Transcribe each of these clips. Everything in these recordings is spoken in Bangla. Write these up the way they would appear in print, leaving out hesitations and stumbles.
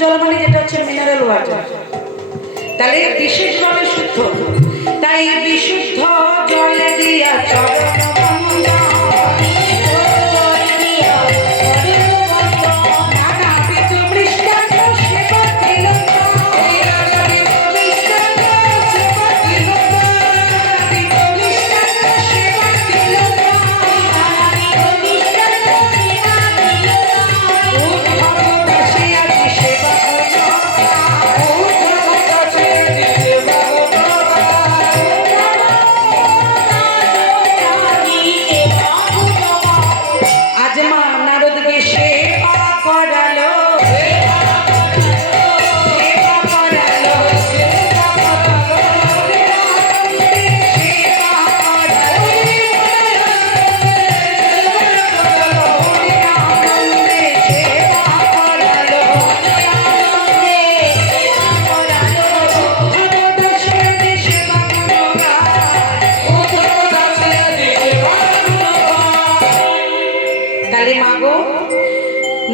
জল মানে যেটা হচ্ছে মিনারেল ওয়াটার, তাহলে বিশেষভাবে শুদ্ধ। তাই বিশুদ্ধ জল দিয়া চরণ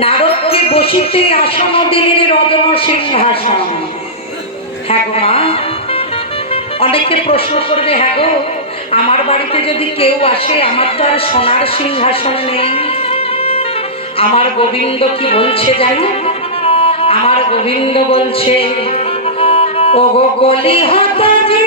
নারদকে বসিতে আসন দিলেন রদন সিংহাসন। হ্যাঁ গো মা, অনেকে প্রশ্ন করবে, হ্যাঁ গো আমার বাড়িতে যদি কেউ আসে, আমার তো আর সোনার সিংহাসন নেই। আমার গোবিন্দ কি বলছে জানো? আমার গোবিন্দ বলছে, ও গো কলি হতাজি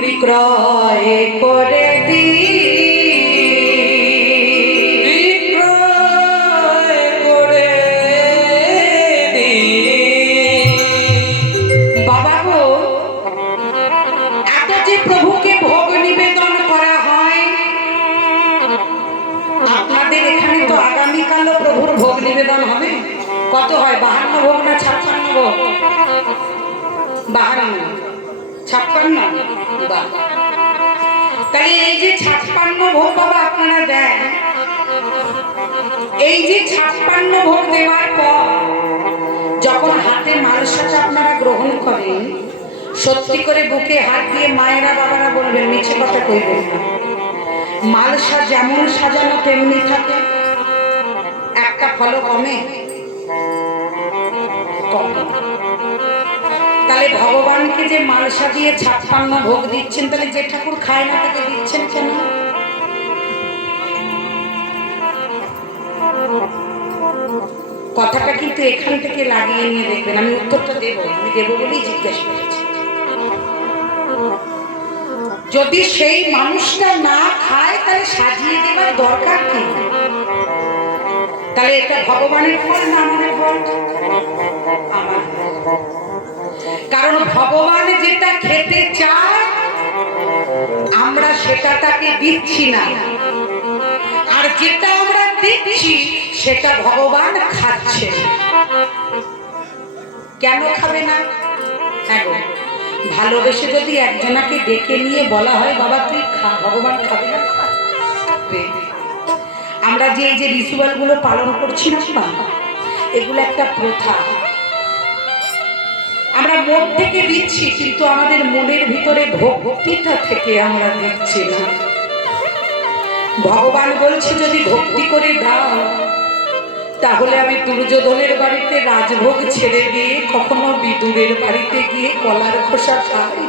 বিক্রয় করে বাবা গো, এত যে প্রভুকে ভোগ নিবেদন করা হয়, আপনাদের এখানে তো আগামীকালও প্রভুর ভোগ নিবেদন হবে। কত হয়, 52 ভোগ না 56 ভোগ? 52 56। তাহলে এই যে 56 ভোগ বাবা আপনারা দেন, এই যে 56 ভোগ দেওয়ার পর যখন হাতে মালসাটা আপনারা গ্রহণ করেন, সত্যি করে বুকে হাত দিয়ে মায়েরা বাবারা বলবেন, মিছে কথা কইবেন না। মালসা যেমন সাজানো তেমনি থাকে, একটা ফল কমে? তাহলে ভগবানকে যে মালসা দিয়ে 56 ভোগ দিচ্ছেন, তাহলে যে ঠাকুর খায় না তাকে দিচ্ছেন কেন? কথাটা কিন্তু এখান থেকে লাগিয়ে নিয়ে দেখবেন। আমি উত্তরটা দেবো, আমি দেবো বলেই জিজ্ঞেস করেছি। যদি সেই মানুষটা না খায়, তাহলে সাজিয়ে দেওয়ার দরকার কি? তাহলে এটা ভগবানের ফল না আমাদের ফল? আমার। কারণ ভগবান যেটা খেতে চায় আমরা সেটা তাকে দিচ্ছি না, আর যেটা আমরা দিচ্ছি সেটা ভগবান খাচ্ছে। কেন খাবে না? ভালোবেসে যদি একজনাকে ডেকে নিয়ে বলা হয়, বাবা তুই খা, ভগবান খাবে না? আমরা যে এই যে রিচুয়াল গুলো পালন করছি না, এগুলো একটা প্রথা। আমরা মন থেকে দিচ্ছি, কিন্তু আমাদের মনের ভিতরে ভক্তিটা থেকে আমরা দিচ্ছি না। ভগবান বলছে, যদি ভক্তি করে দাও, তাহলে আমি দুর্যোধনের বাড়িতে রাজভোগ ছেড়ে দিয়ে কখনো বিদুরের বাড়িতে গিয়ে কলার খোসা খাই।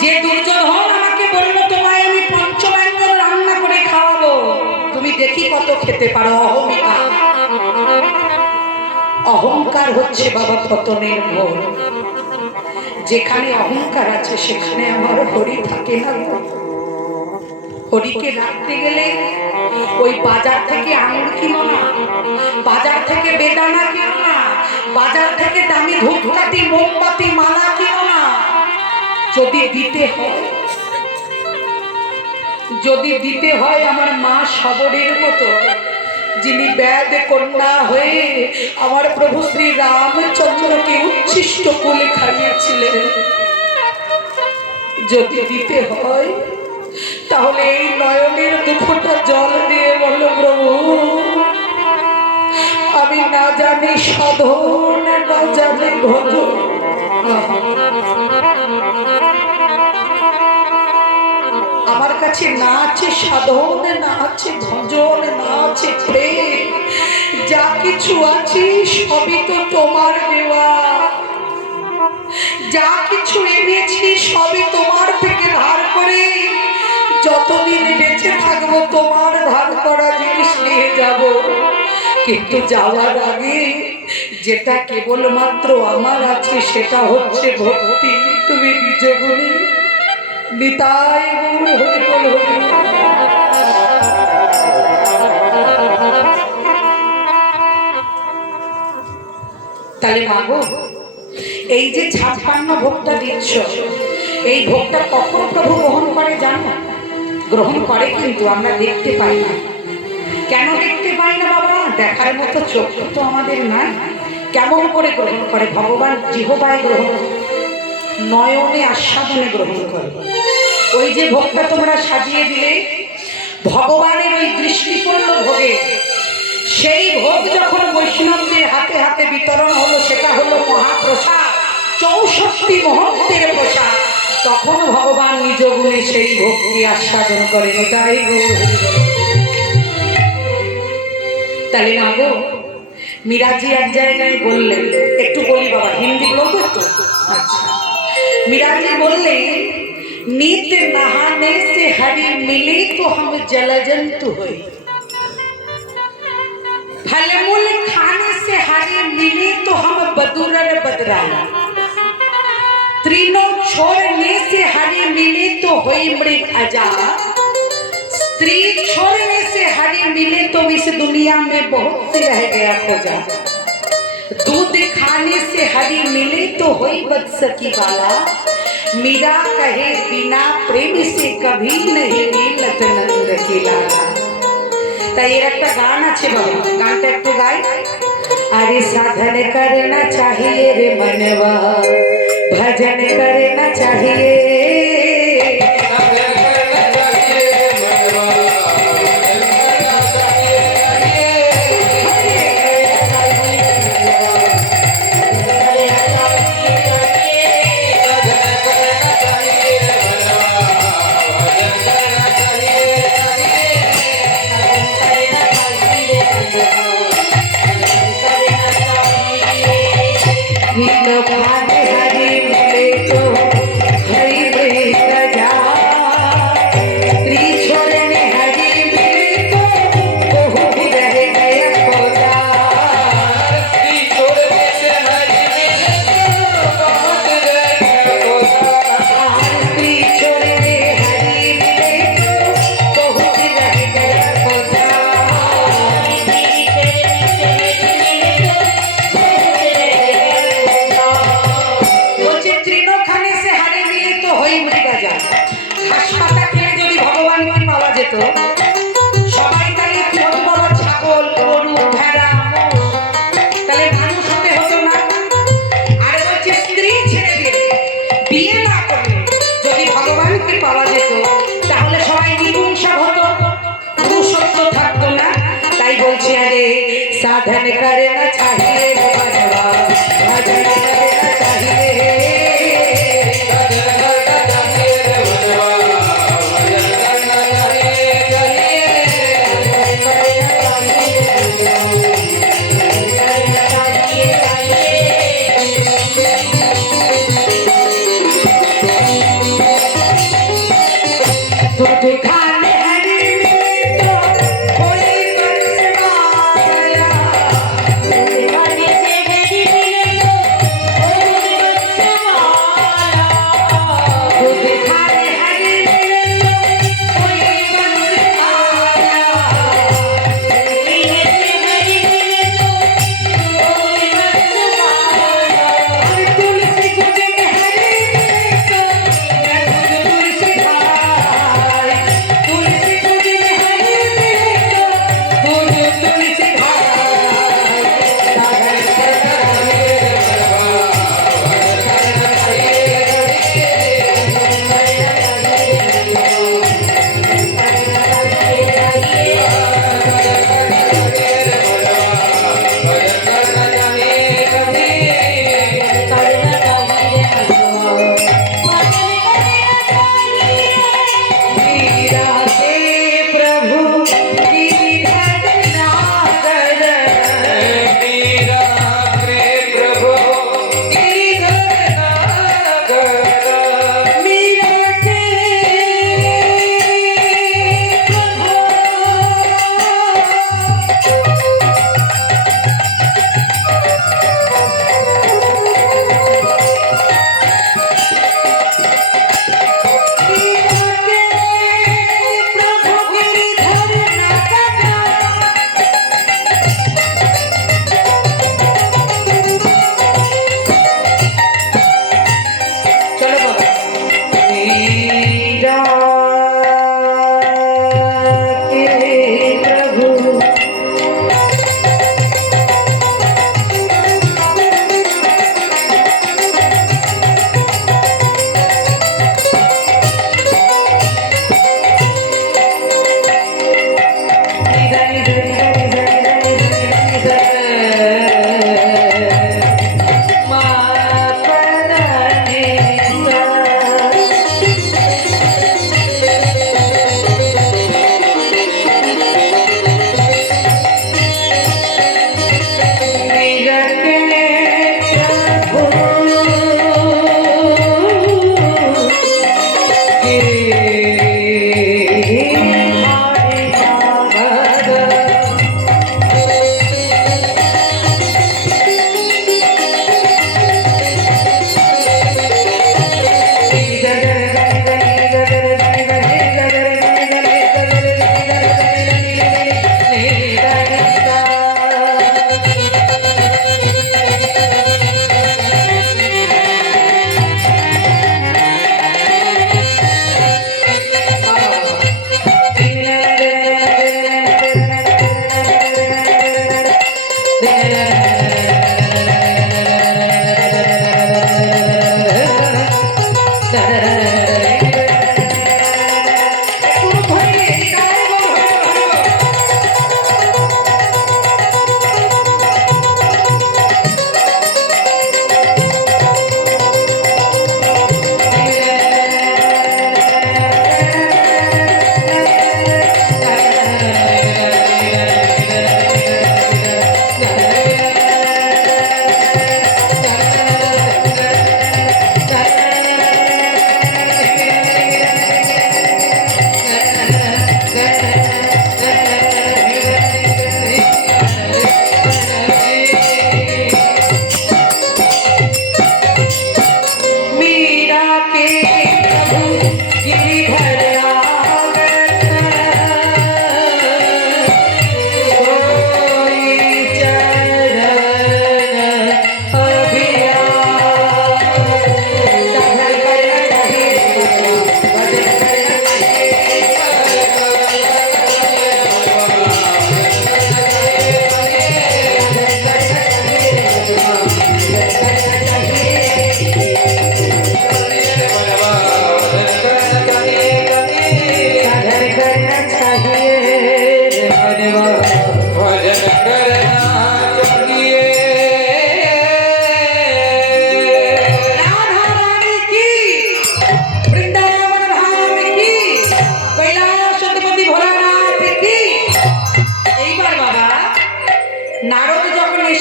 যে দুর্যোধন আমাকে বললো, তোমায় আমি পঞ্চব্যঞ্জন রান্না করে খাওয়াবো, তুমি দেখি কত খেতে পারো। অহমিকা, অহংকার হচ্ছে বাবা পতনের মূল। যেখানে অহংকার আছে সেখানে আমার হরি থাকে না। হরিকে রাখতে গেলে ওই বাজার থেকে আঙুর কিনো না, বাজার থেকে বেদানা কিনো না, বাজার থেকে দামি ধূপকাঠি মোমবাতি মালা কিনো না। যদি দিতে হয় যদি দিতে হয় আমার মা সবরের মতো, যিনি ব্যাদ কন্যা হয়ে আমার প্রভু শ্রী রামচন্দ্রকে উচ্ছিষ্ট কোলে খাইয়েছিলেন, যদি দিতে হয় তাহলে এই নয়নের দুঃখটা জল দিয়ে বলো প্রভু, আমি না জানি সাধন, না জানি ভজন। আমার কাছে না আছে সাধন, না আছে ভজন, না আছে প্রেম, যা কিছু আছে সবই তো তোমার দেওয়া। যা কিছু এনেছি সবই তোমার থেকে ধার করে, যতদিন বেঁচে থাকবো তোমার ধার করা জিনিস নিয়ে যাব। কিন্তু যাওয়ার আগে যেটা কেবলমাত্র আমার আছে সেটা হচ্ছে ভক্তি। তুমি নিজ গুণে নিতাই গৌর হরি বল হরি। তাহলে মাগো, এই যে 56 ভোগটা দিচ্ছ, এই ভোগটা কখন প্রভু গ্রহণ করে জানো? গ্রহণ করে কিন্তু আমরা দেখতে পাই না। কেন দেখতে পাই না বাবা? দেখার মতো চোখ তো আমাদের না। কেমন করে গ্রহণ করে? ভগবান জিহ্বায় গ্রহণ করে, নয়নে আস্বাদনে গ্রহণ করে। ওই যে ভোগটা তোমরা সাজিয়ে দিলে, ভগবানের ওই দৃষ্টি পড়ল ভোগে, সেই ভোগ যখন বৈষ্ণবদের হাতে হাতে বিতরণ হলো, সেটা হলো মহাপ্রসাদ, 64 মহত্বের প্রসাদ। তখন ভগবান নিজ গুণে সেই ভোগকে আস্বাদন করেন। এটাই গৌর। তাহলে না গো, মিরাজি এক জায়গায় বললেন, একটু বলি বাবা, হিন্দি বলবো তো? আচ্ছা, মিরাজি বললেন, নিত नहाने से हरि मिले तो हम जलजंतु हुए, फलमूल खाने से हरि मिले तो हम बदुरर बदराया, तीनों छोड़ने से हरि मिले तो होई मृग आजाद, स्त्री छोड़ने से हरि मिले तो इस दुनिया में बहुत से रह गया खोजा, दूध खाने से हरि मिले तो होई बदसकी वाला, मीरा कहे बिना प्रेम से कभी नहीं मिलत नंद की लाला। তাই এর একটা গান আছে বাবা, গানটা একটু গাই। আরে সাধন করনা चाहिए रे मनवा, भजन करना चाहिए, সবাই তাহলে কি হতো বাবা? ছাগল, গরু, ভেড়া, তাহলে মানুষ হতে হতো না। আর বলছে স্ত্রী ছেড়ে দিয়ে বিয়ে না করলে যদি ভগবানকে পাওয়া যেত, তাহলে সবাই নিপুংসা হতো, পুরুষত্ব থাকতো না। তাই বলছে আরে সাধন করে না चाहिए, ভজন করে না चाहिए, खाने हरी मिले तो कोई बरसवाया,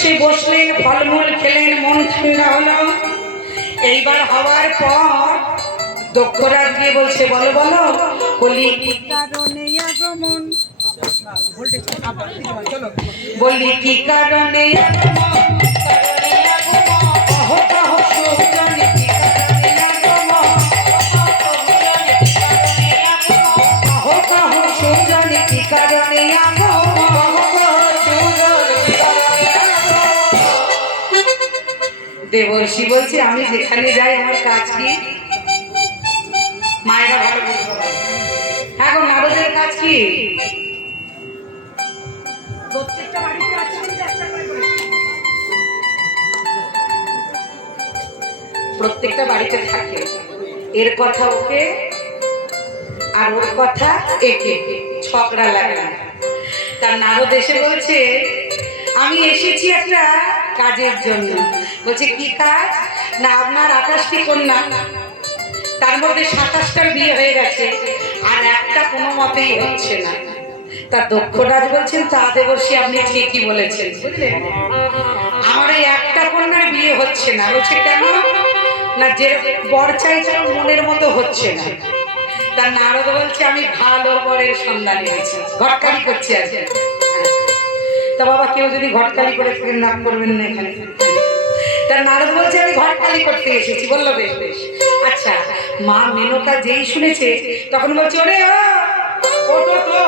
এসে বসলেন, ফলমূল খেলেন, মন ঠান্ডা হলো। এইবার হওয়ার পর দক্ষরাজ গিয়ে বলছে, বলো বলো। বলি কি কারণে আগমন, বলি কি কারণে আগমন, কহ কহ সুজানি কি কারণে আগমন, কহ কহ সুজানি কি কারণে আগমন। দেবর্ষি বলছে, আমি যেখানে যাই আমার কাজ কি? মায়েরা ভালো বুঝতে পারে। এখন নারদের কাজ কি? প্রত্যেকটা বাড়িতে আছে কিন্তু একটা করে, প্রত্যেকটা বাড়িতে থাকে। এর কথা ওকে আর ওর কথা একে, ঝগড়া লাগে। তার নারদ এসে বলছে, আমি এসেছি একটা কাজের জন্য। বলছে কি কাজ? না আপনার 28টি কন্যা, তার মধ্যে 27টার বিয়ে হয়ে গেছে, আর একটা কোনো মতেই হচ্ছে না। তা দক্ষরাজ বলছেন, তা দেবর্ষি আপনি ঠিকই বলেছেন, বুঝলেন, আমার এই একটা কন্যার বিয়ে হচ্ছে না। বলছে কেন? না যে বর চাইছে মনের মতো হচ্ছে না। তার নারদ বলছে, আমি ভালো বরের সন্ধান নিয়েছি, ঘটকালি করছি আর কি। তা বাবা কেউ যদি ঘটকালি করে নাম করবেন না এখানে। তার নারদ বলছে, আমি ঘটকালি করতে এসেছি। বললো বেশ বেশ। আচ্ছা, মা মেনকা যেই শুনেছে তখন বলছে, ওরে ও তো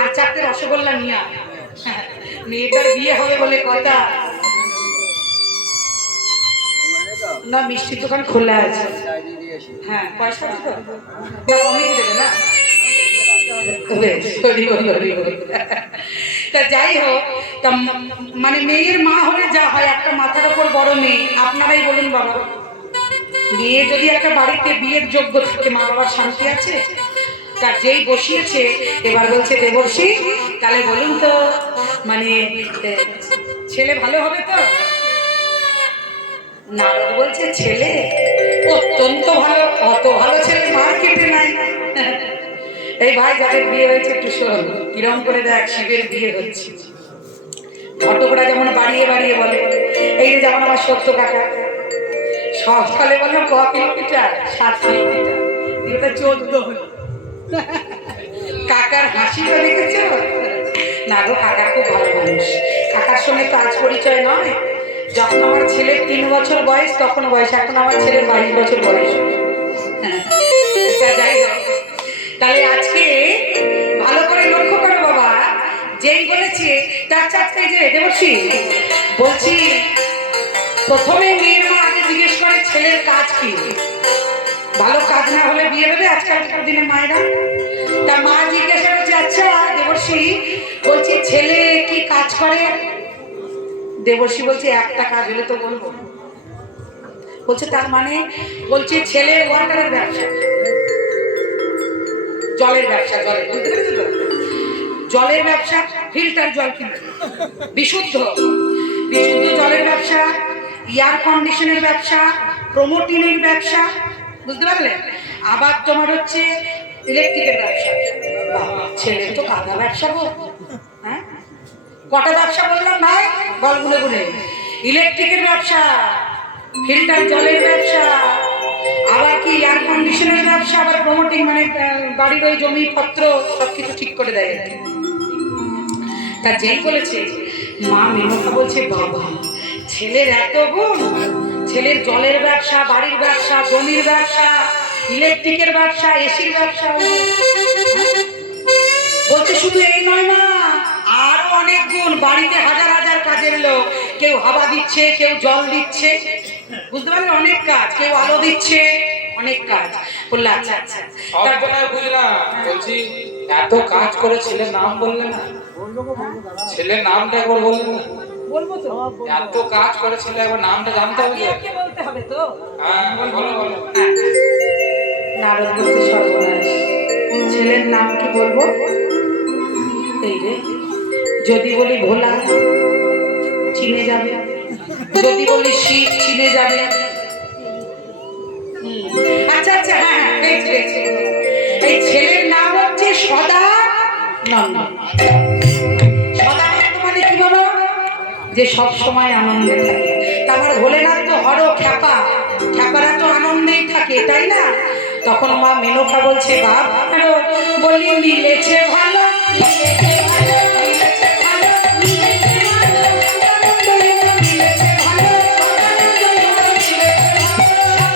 আর 4টে রসগোল্লা নিয়ে আয়, মেয়েটার বিয়ে হবে বলে কথা। না মিষ্টির দোকান খোলা আছে, হ্যাঁ পয়সা আছে তো, কমিয়ে দেবে না? তা যাই হোক, তা মানে মেয়ের মা হলে যা হয়, একটা মাথার উপর বড় মেয়ে। আপনারাই বলুন বাবা, মেয়ে যদি একটা বাড়িতে বিয়ের যোগ্য থাকে, মা বাবার শান্তি আছে? তার যেই বসিয়েছে, এবার বলছে দেবর্ষি, তাহলে বলুন তো মানে ছেলে ভালো হবে তো? নারদ বলছে, ছেলে অত্যন্ত ভালো, অত ভালো ছেলে মার্কেটে নাই। এই ভাই যাদের বিয়ে হয়েছে একটু শোন, কিরম করে দেখ শিবের বিয়ে হচ্ছে। ঘটকরা যেমন বাড়িয়ে বাড়িয়ে বলে, এই যে যেমন আমার সত্য কাকা সকালে বললাম ক কিলোমিটার, 7 কিলোমিটার, এটা 14 হলো। কাকার হাসিটা দেখেছো? না গো, কাকা খুব ভালো মানুষ। কাকার সঙ্গে তো আজ পরিচয় নয়, যখন আমার ছেলের 3 বছর বয়স তখন বয়স, এখন আমার ছেলের 22 বছর বয়স। যাই হোক, তাহলে আজকে ভালো করে লক্ষ্য করো বাবা, যেই বলেছে তার চারটে যে দেবর্ষি বলছি, প্রথমে মেয়ের মা আগে জিজ্ঞেস করে ছেলের কাজ কি। ভালো কাজ না হলে বিয়ে দেবে আজকালকার দিনে মায়েরা। তা মা জিজ্ঞাসা করছে, আচ্ছা দেবর্ষি বলছি ছেলে কি কাজ করে? দেবর্ষি বলছে, একটা কাজ হলে তো বলবো। বলছে তার মানে? বলছে ছেলে ওয়াটারের ব্যবসা, জলের ব্যবসা, জলের, বুঝতে পেরেছো তো? জলের ব্যবসা, ফিল্টার জল কিনবে, বিশুদ্ধ বিশুদ্ধ জলের ব্যবসা, এয়ার কন্ডিশনের ব্যবসা, প্রোমোটিনের ব্যবসা, বুঝতে পারলে? আবার তোমার হচ্ছে ইলেকট্রিকের ব্যবসা। ছেলে তো কাদা ব্যবসা গো। হ্যাঁ, কটা ব্যবসা বললাম ভাই? বল গুনে গুনে। ইলেকট্রিকের ব্যবসা, ফিল্টার জলের ব্যবসা, আবার কি এয়ার কন্ডিশনের ব্যবসা, আবার প্রমোটিং মানে বাড়ির ওই জমিপত্র সবকিছু ঠিক করে দেয়। তা যেই বলেছে, মা মেনকা বলছে, বাবা ছেলের এত গুণ, ছেলের জলের ব্যবসা, বাড়ির ব্যবসা, জমির ব্যবসা, ইলেকট্রিকের ব্যবসা, এসির ব্যবসা। বলছে শুধু এই নয় না, আরো অনেক গুণ। বাড়িতে হাজার হাজার কাজের লোক, কেউ হাওয়া দিচ্ছে, কেউ জল দিচ্ছে, বুঝতে পারলে? অনেক কাজ, কেউ আলো দিচ্ছে, অনেক কাজ। বললো আচ্ছা আচ্ছা, বুঝলাম। বলছি এত কাজ করে ছেলের নাম বললে না? ছেলের নামটা একবার বললেন না? বলবো তো, এত কাজ করে ছেলে, একবার নামটা জানতে হবে। বলতে হবে তো। হ্যাঁ বলো বলো। নারদ বলতে, সর্বনাশ, ছেলের নাম কি বলবো? এই রে, যদি বলি ভোলা চিনে যাবে, যদি বলি শিব চিনে যাবে। আচ্ছা আচ্ছা, হ্যাঁ হ্যাঁ পেয়েছি। এই ছেলের নাম হচ্ছে সদা নন্দ। সদানন্দ মানে কি বাবা? যে সব সময় আনন্দে থাকে। আমার ভোলেনাথ তো হর খ্যাপা, খ্যাপারা তো আনন্দেই থাকে, তাই না? তখন মা মেনকা বলছে, বাপ আরো বলি মিলেছে ভালো, মিলেছে ভালো, মিলেছে ভালো, মিলেছে ভালো, মিলেছে ভালো,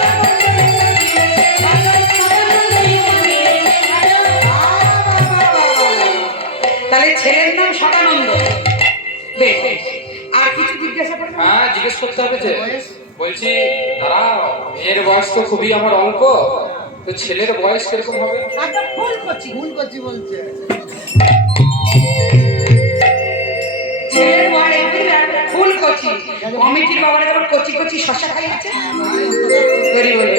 তাহলে ছেলের নাম সদানন্দ। বেশ বেশ, আর কিছু জিজ্ঞাসা করবো? হ্যাঁ, জিজ্ঞেস করতে হবে যে, বলছি তারা মেয়ের বয়স তো খুবই আমার অল্প, তো ছেলের বয়স কিরকম হবে? ভুল করছি বলছে। ছেলের বয়স ফুল কচি, কমিটির বাবারা যখন কচি কচি শশা খাইছে বলি বলি।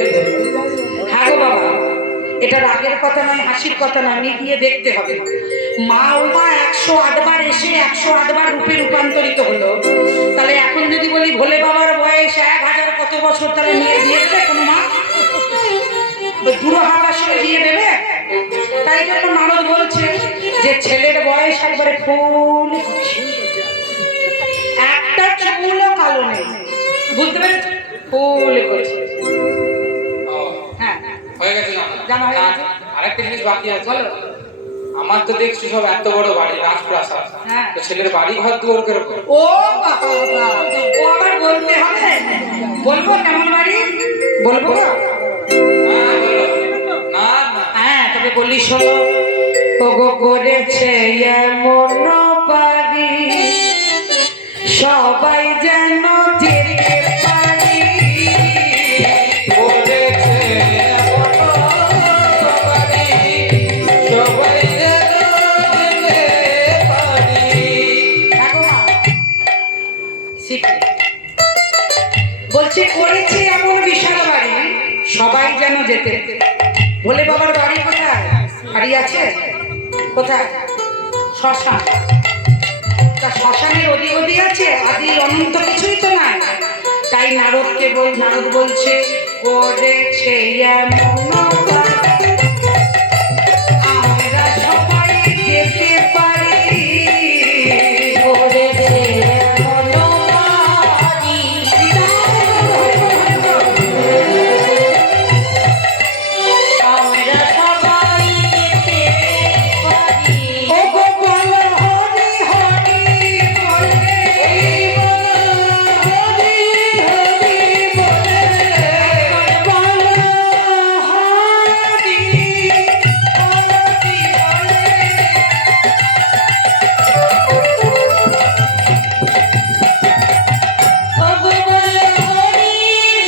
হ্যাঁ গো বাবা, এটা রাগের কথা নয়, হাসির কথা নয়, আমি গিয়ে দেখতে হবে। মা ও মা 108 বার এসে 108 বার রূপে রূপান্তরিত হলো, তাহলে এখন যদি বলি ভোলে বাবার বয়স 1000 কত বছর, তাহলে নিয়ে দিয়ে দেবে কোনো মা? বুড়ো হওয়ার সঙ্গে দিয়ে দেবে? তাই জন্য নারদ বলছে যে ছেলের বয়স একবারে ফুল, একটা চুলও কালো নেই, বুঝতে পেরেছ? ফুল করছে। হ্যাঁ হয়ে গেছে না? জানা হয়ে গেছে। আরেকটা জিনিস বাকি আছে। বলো। আমার তো দেখছি সব এত বড় বাড়ি, রাজপ্রাসাদ, হ্যাঁ। তো ছেলের বাড়ি ঘর দুয়ার কিরকম? ও বাবা, ও আবার বলতে হবে? বলবো কেমন বাড়ি? বলবো না? হ্যাঁ, বলো। না না, হ্যাঁ, তবে বলি শোনো, ওগো করেছে এমন বাড়ি সবাই যেন যেতে পারি, বলেছে এমন বাড়ি, সবাই যেন যেতে পারি। দেখো মা, শিখে। বলছে করেছে এমন বিশাল বাড়ি সবাই যেন যেতে। ভোলে বাবার বাড়ি কোথায়? বাড়ি আছে কোথায়? শ্মশান। তা শ্মশানের অধিপতি আছে? আদি অনন্ত কিছুই তো নাই। তাই নারদকে নারদ বলছে করেছে এমন বাড়ি আমরা সবাই যেতে পারি, করেছে এমন বাড়ি। আমরা সবাই যেতে পারি। ও গো বলো হরি হরি বলে, হরি হরি বলে, বলো হরি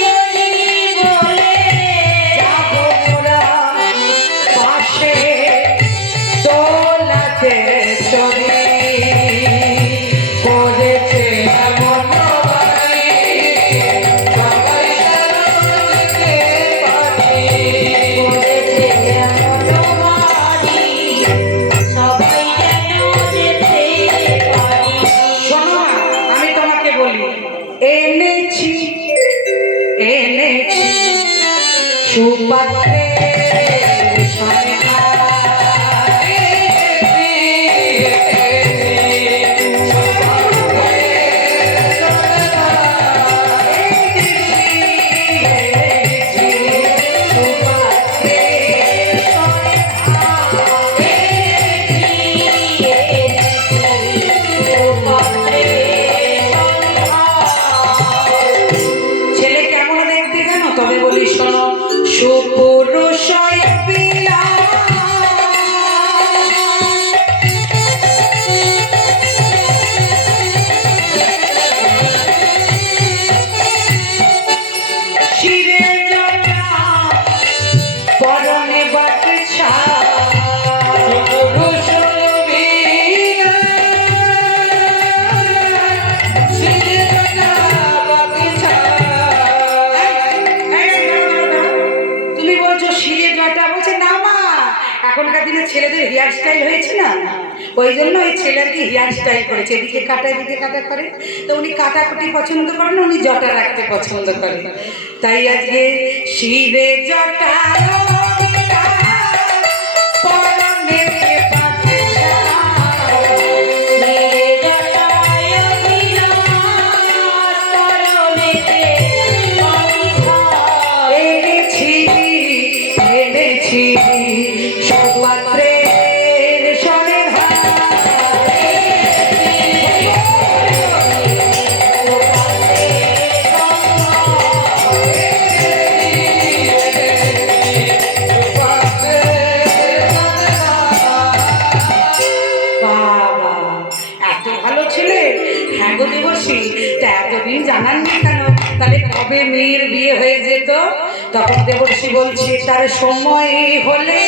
হরি বলে। যাবো মোরা পাশে দোলাতে চড়ে, করেছে এমন বাড়ি সবাই যেন যেতে পারি, করেছে এমন বাড়ি সবাই যেন যেতে পারি। শোনো মা, আমি তোমাকে বলি, এনেছি এনেছি সুপাত্রে সন্ধ্যা, ছেলে কেমন দেখতে জানো? তবে বলি শোনো, সুপুরুষয় বিলাস, শিরে জটা পরনে বাকছা, সুপুরুষয় বিলাস, শিরে জটা বাকছা। তুমি বলছো শিরে জটা, বলছে না মা, এখনকার দিনে ছেলেদের হেয়ার স্টাইল হয়েছে না, ওই জন্য ওই ছেলেকে হেয়ার স্টাইল করেছে, এদিকে কাটা এদিকে কাটা করে। তো উনি কাটাকুটি পছন্দ করেন না, উনি জটা রাখতে পছন্দ করেন। তাই আজকে শিরে জটা পরনে বাকছা, শিরে জটায় অভিলাষ, বাবা, এত ভালো ছেলে। হ্যাঁ গো দেবর্ষী, তা এতদিন জানাননি কেন? তাহলে কবে মেয়ের বিয়ে হয়ে যেত? তখন দেবর্ষী বলছে, তার সময় হলে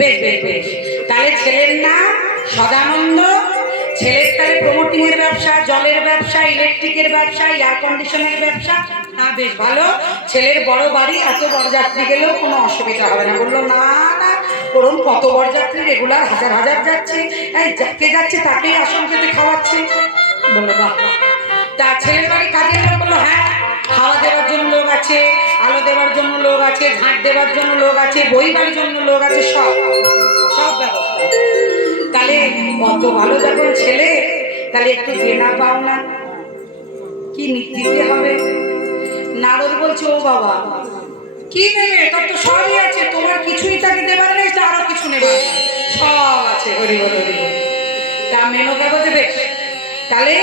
বেশ বেশ বেশ। তাহলে ছেলের নাম সদানন্দ, ছেলের তাহলে প্রমোটিং এর ব্যবসা, জলের ব্যবসা, ইলেকট্রিকের ব্যবসা, এয়ার কন্ডিশনের ব্যবসা। হ্যাঁ বেশ ভালো। ছেলের বড় বাড়ি, এত বরযাত্রী গেলেও কোনো অসুবিধা হবে না। বললো না না, ওরম কত বরযাত্রী রেগুলার হাজার হাজার যাচ্ছে, এই যাকে যাচ্ছে তাকেই আসন পেতে খাওয়াচ্ছে। বললো বাহ। তা ছেলের বাড়ি কাজের লোক? বললো হ্যাঁ, হাওয়া দেওয়ার জন্য লোক আছে, আলো দেওয়ার জন্য লোক আছে, ঝাঁট দেওয়ার জন্য লোক আছে, বইবার জন্য লোক আছে, সব সব ব্যবস্থা। তাহলে কত ভালো যখন ছেলে, তাহলে একটু দেনা পাও না কি দিতে হবে? নারদ বলছে, ও বাবা কি নেবে? তোর তো সবই আছে, তোমার কিছুই তাকে দেবার নেই, তা আরো কিছু নেবার সব আছে। হরি বল হরি বল। তা মেনকা বলতে বেশ, তাহলে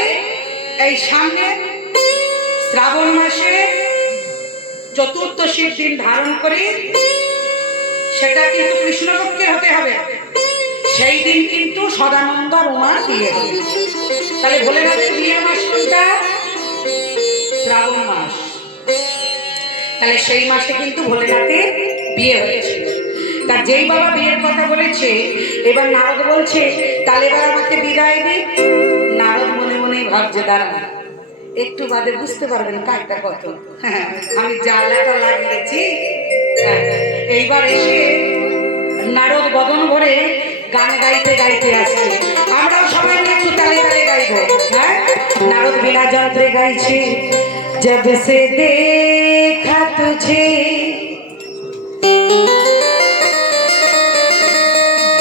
এই সামনে শ্রাবণ মাসে চতুর্দশীর দিন ধারণ করি, সেটা কিন্তু কৃষ্ণপক্ষে হতে হবে। সেই দিন কিন্তু সদানন্দ রোমা বিয়ে হবে। তাহলে ভোলেনাথের বিয়ে মাস কোনটা? শ্রাবণ মাস। তাহলে সেই মাসে কিন্তু ভোলেনাথের বিয়ে হয়েছিল। তা যেই বাবা বিয়ের কথা বলেছে, এবার নারদ বলছে, তাহলে এবার আমাকে বিদায় দিই। নারদ মনে মনেই ভাবছে, দাঁড়ান একটু বাদে বুঝতে পারবেন কাজটা কত। আমি জ্বালাটা লাগিয়েছি। এইবার এসে নারদ বদন ভরে গান গাইতে গাইতে আসছে। আমরাও সবাই একটু তালে তালে গাইবো। হ্যাঁ, নারদ বিনা যন্ত্রে গাইছে, जब से देखा तुझे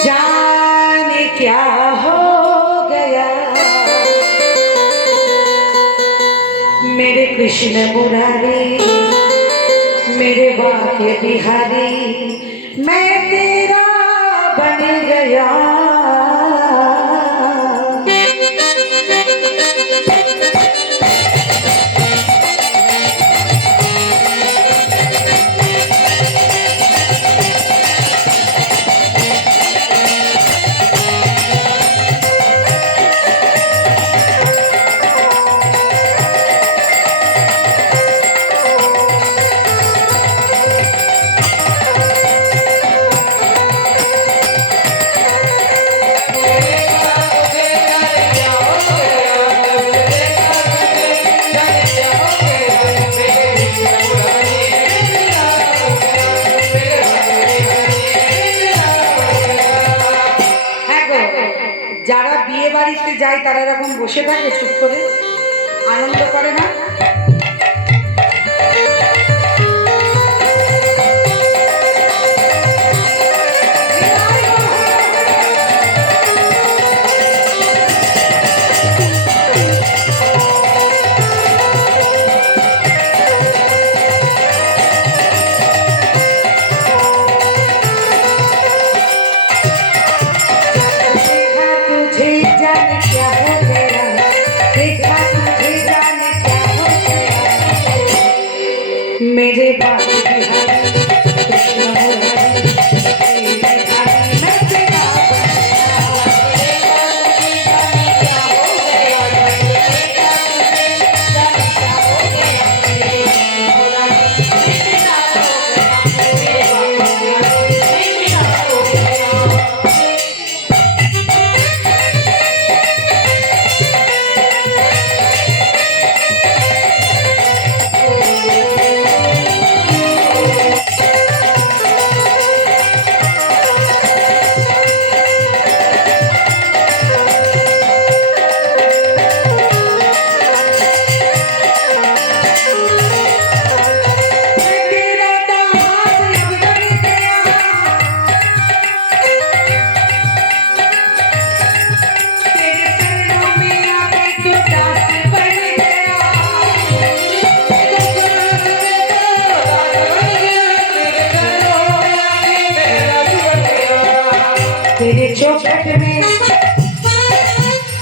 जाने क्या हो गया, मेरे कृष्ण मुरारी, मेरे बाके बिहारी, मैं तेरा बन गया। যারা বিয়ে বাড়িতে যায় তারা এরকম বসে থাকে চুপ করে, আনন্দ করে না? देखा तुझे जाने क्या हो गया, देखा तुझे जाने क्या हो गया। तेरे चौखट में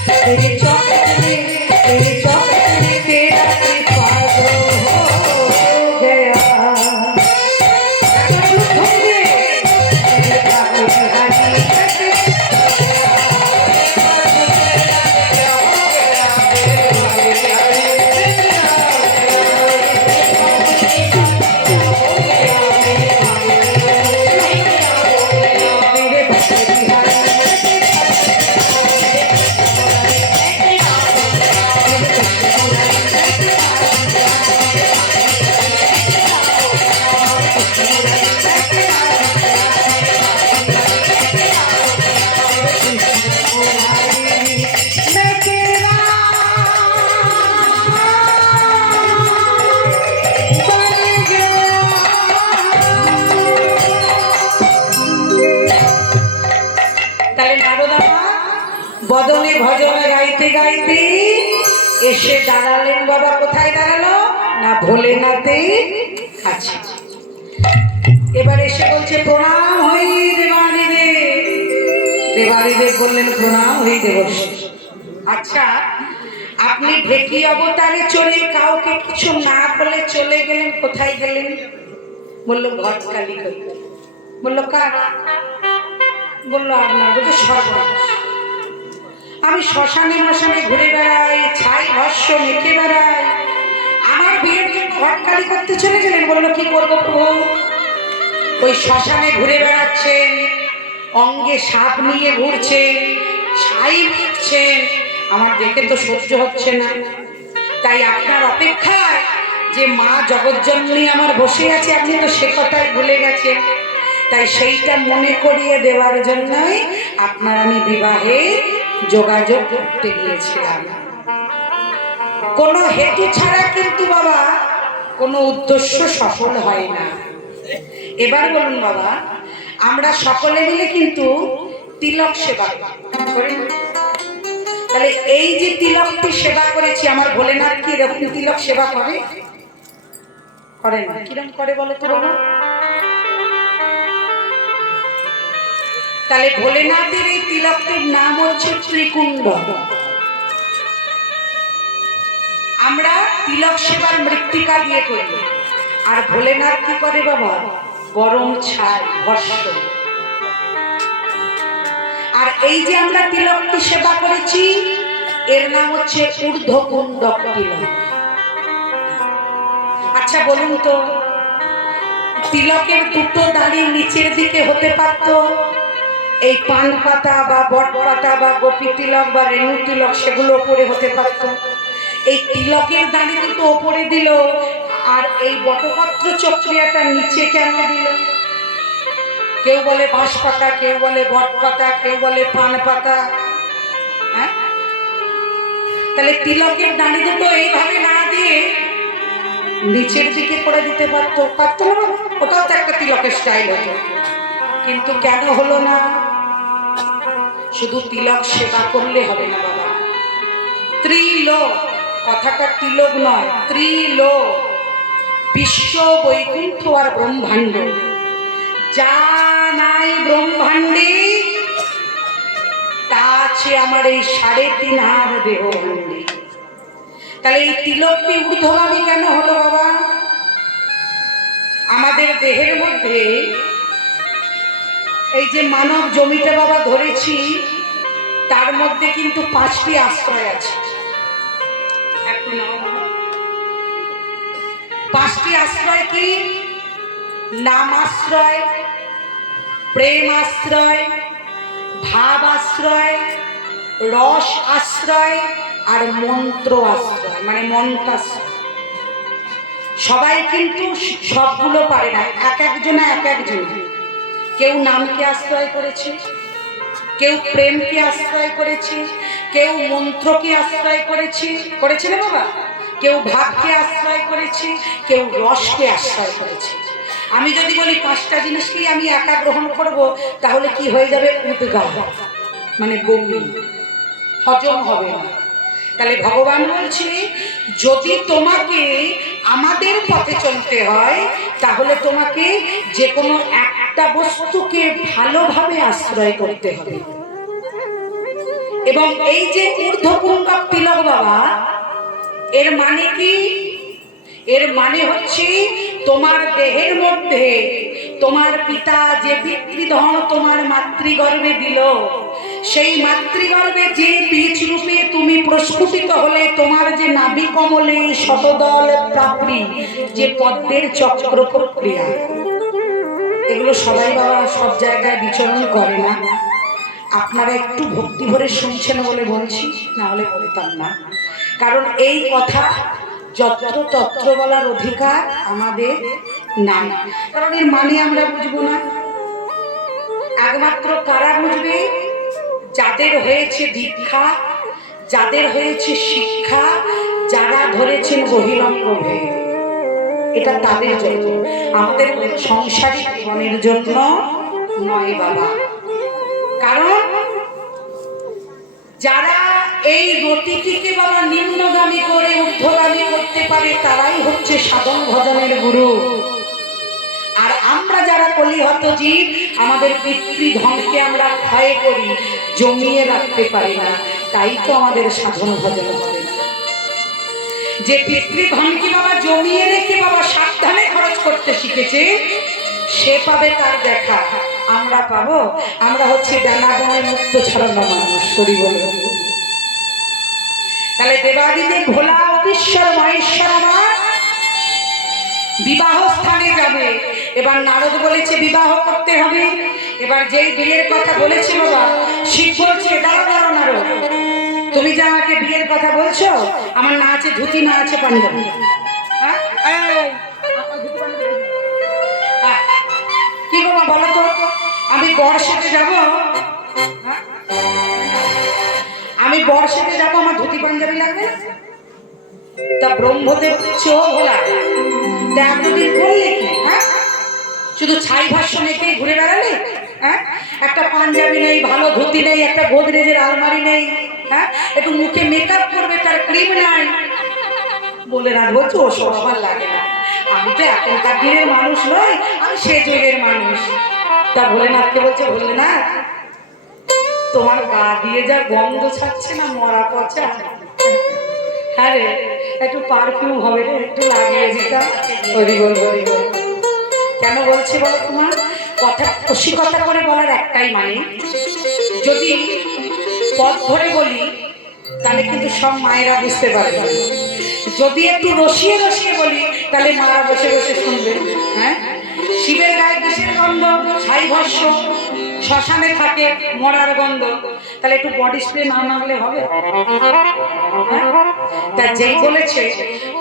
तेरे चौखट में तेरे चौखट में तेरा कृपा हो गया বদনে ভজনে গাইতে গাইতে এসে দাঁড়ালেন বাবা। কোথায় দাঁড়ালো না ভোলেনাথের কাছে। এবার এসে বলছে প্রণাম হই দেবাদিদেব। দেবাদিদেব বললেন প্রণাম হই দেবর্ষি। আচ্ছা আপনি ঢেকি অবতারে চলে কাউকে কিছু না বলে চলে গেলেন, কোথায় গেলেন? বললো ঘটকালি করতে। বললো কার? বললো আপনার। বলছে সর্বনাশ, আমি শ্মশানে মশানে ঘুরে বেড়াই, ছাই ভস্য মেখে বেড়াই, আমার বিয়ের জন্য ঘটকালি করতে চলে গেলেন? বললো কি করবো প্রভু? ওই শ্মশানে ঘুরে বেড়াচ্ছেন, অঙ্গে সাপ নিয়ে ঘুরছেন, ছাই মেখছেন, আমার দেখে তো সহ্য হচ্ছে না। তাই আপনার অপেক্ষায় যে মা জগজ্জননী আমার বসে আছে, আপনি তো সে কথাই ভুলে গেছেন। তাই সেইটা মনে করিয়ে দেওয়ার জন্যই আপনার আমি বিবাহে যোগাযোগ করতে গিয়েছিলাম। কোনো হেতু ছাড়া কিন্তু বাবা কোনো উদ্দেশ্য সফল হয় না। এবার বলুন বাবা, আমরা সকলে মিলে কিন্তু তিলক সেবা করি। তাহলে এই যে তিলকটি সেবা করেছি, আমার ভোলেনাথ কি এরকম তিলক সেবা করে? করে না। কিরকম করে বলো তো বাবা? তাহলে ভোলেনাথের এই তিলকটির নাম হচ্ছে ত্রিকুণ্ড। আমরা তিলক সেবার মৃত্তিকা দিয়ে করি, আর ভোলেনাথ কি করে বাবা? গরম ছাই ভস্য। আর এই যে আমরা তিলকটি সেবা করেছি, এর নাম হচ্ছে ঊর্ধ্বকুণ্ডক তিলক। আচ্ছা বলুন তো, তিলকের দুটো দাড়ি নিচের দিকে হতে পারত, এই পান পাতা বা বট পাতা বা গোপী তিলক বা রেণু তিলক সেগুলো ওপরে হতে পারত। এই তিলকের দাড়ি দুটো ওপরে দিল, আর এই বটপত্র চক্রিয়াটা নিচে কেন দিল? কেউ বলে বাঁশ পাতা, কেউ বলে বট পাতা, কেউ বলে পান পাতা। হ্যাঁ, তাহলে তিলকের দাড়ি দুটো এইভাবে না দিয়ে নিচের দিকে করে দিতে পারতো। পারতো না? ওটাও তো একটা তিলকের স্টাইল হতো। কিন্তু কেন হলো না? শুধু তিলক সেবা করলে হবে না বাবা। ত্রিলোক, কথাটা তিলক নয়, ত্রিলোক, বিশ্ব বৈকুণ্ঠ আর ব্রহ্মাণ্ড, যা নাই ব্রহ্মাণ্ডে তা আছে আমার এই 3.5 হাত দেহ ভাণ্ডে। তাহলে এই তিলকটি ঊর্ধ্বগামী কেন হলো বাবা? আমাদের দেহের মধ্যে এই যে মানব জমিটা বাবা ধরেছি, তার মধ্যে কিন্তু 5টি আশ্রয় আছে। 5টি আশ্রয় কি? নাম আশ্রয়, প্রেম আশ্রয়, ভাব আশ্রয়, রস আশ্রয় আর মন্ত্র আশ্রয়, মানে মন্ত্রাশ্রয়। সবাই কিন্তু সবগুলো পারে না, এক একজনে এক একজন। কেউ নামকে আশ্রয় করেছে, কেউ প্রেমকে আশ্রয় করেছে, কেউ মন্ত্রকে আশ্রয় করেছে না বাবা, কেউ ভাবকে আশ্রয় করেছে, কেউ রসকে আশ্রয় করেছে। আমি যদি বলি 5টা জিনিসকেই আমি একা গ্রহণ করব, তাহলে কি হয়ে যাবে? উদ্গার, মানে বমি, হজম হবে না। তাহলে ভগবান বলছে, যদি তোমাকে আমাদের পথে চলতে হয়, তাহলে তোমাকে যে কোনো একটা বস্তুকে ভালোভাবে আশ্রয় করতে হবে। এবং এই যে ঊর্ধ্বপুঙ্গব তিলক বাবা, এর মানে কি? এর মানে হচ্ছে তোমার দেহের মধ্যে তোমার পিতা যে পিতৃধন তোমার মাতৃগর্ভে দিল, সেই মাতৃগর্ভে যে বীজ রূপে তুমি প্রস্ফুটিত হলে, তোমার যে নাভি কমলে শতদল প্রাপড়ি, যে পদ্মের চক্র প্রক্রিয়া, এগুলো সবাই বাবা সব জায়গায় বিচরণ করে না। আপনারা একটু ভক্তি ভরে শুনছেন বলে বলছি, না হলে বলতাম না। কারণ এই কথা যত্র তত্র বলার অধিকার আমাদের নাই। কারণ এর মানে আমরা বুঝবো না। একমাত্র কারা বুঝবে? যাদের হয়েছে দীক্ষা, যাদের হয়েছে শিক্ষা, যারা ধরেছেন বহিরঙ্গ ভেদ, এটা তাদের জন্য। আমাদের সংসারিক জীবনের জন্য নয় বাবা। কারণ যারা এই গতিটিকে বাবা নিম্নগামী করে ঊর্ধ্বগামী করতে পারে, তারাই হচ্ছে সাধন ভজনের গুরু। আর আমরা যারা কলিহত জীব, আমাদের পিতৃধনকে আমরা ক্ষয় করি, জমিয়ে রাখতে পারি না, তাই তো আমাদের সাধন ভজন হবে না। যে পিতৃধনকে বাবা জমিয়ে রেখে বাবা সাবধানে খরচ করতে শিখেছে, সে পাবে তার দেখা, আমরা পাবো? আমরা হচ্ছে ডানাডানে মুক্ত ছড়ানো মানুষ। সরি বলে তাহলে দেবাদিদেব ভোলা অধীশ্বর মহেশ্বর আমার বিবাহ স্থানে যাবে। এবার নারদ বলেছে বিবাহ করতে হবে। এবার যেই বিয়ের কথা বলেছে বাবা, শিব বলছে দাঁড়াও দাঁড়াও নারদ, তুমি যে আমাকে বিয়ের কথা বলছো, আমার না আছে ধুতি, না আছে পাঞ্জাবি। কি বাবা বলো তো, আমি বর সেজে যাবো? আমি বর সেজে যাবো, আমার ধুতি পাঞ্জাবি লাগবে? তা ব্রহ্মদেব চো ভোলা, তা এতদিন করলে কি? হ্যাঁ, শুধু ছাই ভাষ্য মেখে ঘুরে বেড়ালে? হ্যাঁ, একটা পাঞ্জাবি নেই, ভালো ধুতি নেই, একটা গোদরেজের আলমারি নেই, হ্যাঁ, একটু মুখে মেকআপ করবে তার ক্রিম নাই, বলে না বলছো ওসব আমার লাগে না, আমি তো এখনকার দিনের মানুষ নয়, আমি সে যুগের মানুষ। তা ভোলেনাথকে বলছে ভোলেনাথ, তোমার গা দিয়ে যা গন্ধ ছাড়ছে না, মরা পচা, হ্যাঁ রে, একটু পারফিউম হবে রে, একটু লাগিয়ে দিতাম। হরি বল হরি বল। কেন বলছে বলো? তোমার কথা রসিকতা করে বলার একটাই মানে, যদি পথ ধরে বলি তাহলে কিন্তু সব মায়েরা বুঝতে পারবে, যদি একটু রসিয়ে রসিয়ে বলি তাহলে মারা বসে বসে শুনবে। হ্যাঁ, শিবের গায়ে কিসের গন্ধ? ছাই ভস্য, শ্মশানে থাকে মরার গন্ধ, তাহলে একটু বডি স্প্রে না নামলে হবে? তা যেই বলেছে